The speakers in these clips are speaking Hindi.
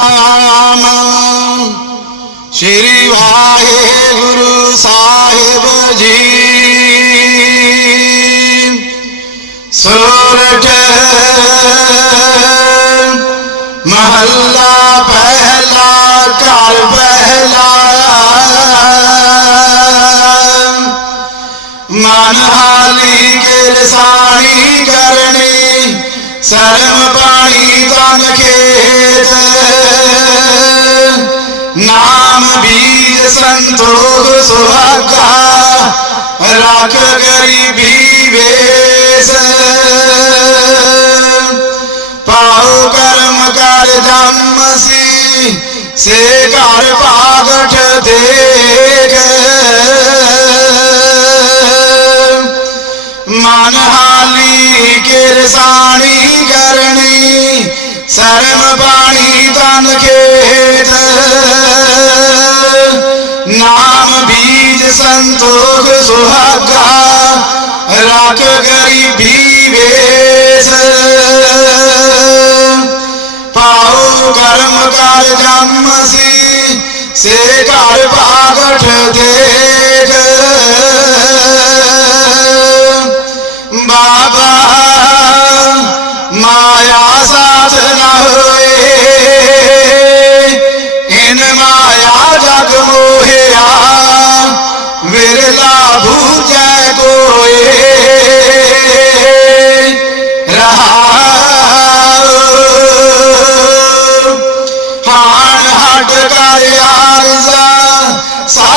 ਨਾਮ ਸ਼੍ਰੀ ਵਾਹਿਗੁਰੂ ਸਾਹਿਬ ਜੀ ਸੋਰਠ ਮਹੱਲਾ ਪਹਿਲਾ ਘਰ ਪਹਿਲਾ ਮਨ ਹਾਲੀ ਕੇ ਰਸਾਣੀ ਕਰਨੀ चरम पाई तन खेत। नाम बीज संतोष सुहागा, राख गरीबी वेश पाओ कर्म कर जमसी से कर पागठ देख। मन हा किरसानी करनी शर्म पानी तन खेत नाम बीज संतोष सुहागा, राख गरीबी बेस। पाओ कर्म कर जम से घर पागठ दे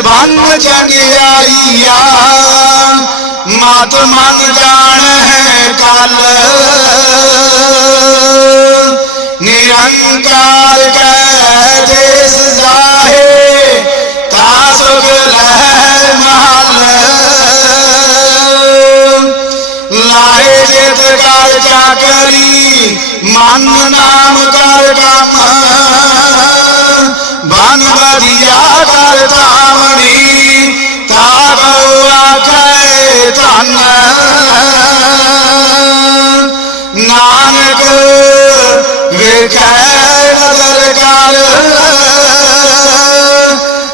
भंग चंगियाइया मात मन जान है काल। निरंकार कैस जाहे तासुख लह महल। लाए जित कर चाकरी, मन नाम कर का ਧਨ ਨਾਨਕ ਵੇਖੈ ਨਦਰ ਕਰ।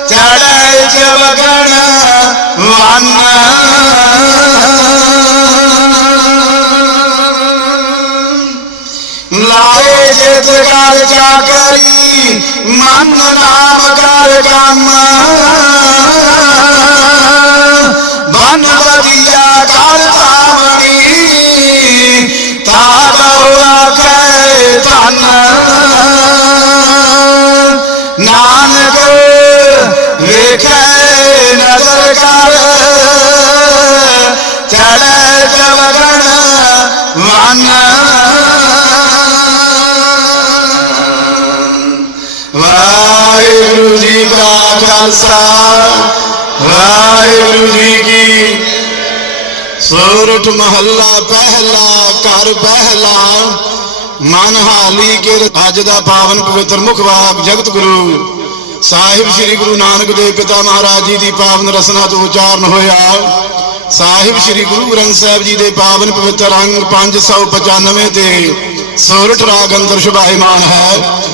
ਚੜੈ ਜਵਗਣ ਵੰਨ ਲਾਏ ਜਿਤ ਕਰ ਚਾਕਰੀ ਮਨ ਨਾਮ ਕਰ ਵਾਹਿਗੁਰੂ ਜੀ ਕਾ ਖਾਲਸਾ, ਵਾਹਿਗੁਰੂ ਜੀ ਕੀ ਸੋਰਠ ਮਹੱਲਾ ਪਹਿਲਾ, ਘਰ ਪਹਿਲਾ ਮਨ ਹਾਲੀ ਕੇ ਅੱਜ ਦਾ ਪਾਵਨ ਪਵਿੱਤਰ ਮੁਖ ਵਾਕ ਜਗਤ ਗੁਰੂ ਸਾਹਿਬ ਸ੍ਰੀ ਗੁਰੂ ਨਾਨਕ ਦੇਵ ਪਿਤਾ ਮਹਾਰਾਜ ਜੀ ਦੀ ਪਾਵਨ ਰਸਨਾ ਤੋਂ ਉਚਾਰਨ ਹੋਇਆ। ਸਾਹਿਬ ਸ੍ਰੀ ਗੁਰੂ ਗ੍ਰੰਥ ਸਾਹਿਬ ਜੀ ਦੇ ਪਾਵਨ ਪਵਿੱਤਰ ਅੰਗ 595 ਤੇ ਸੋਰਠ ਰਾਗ ਅੰਦਰ ਸ਼ੁਭਾਇਮਾਨ ਹੈ।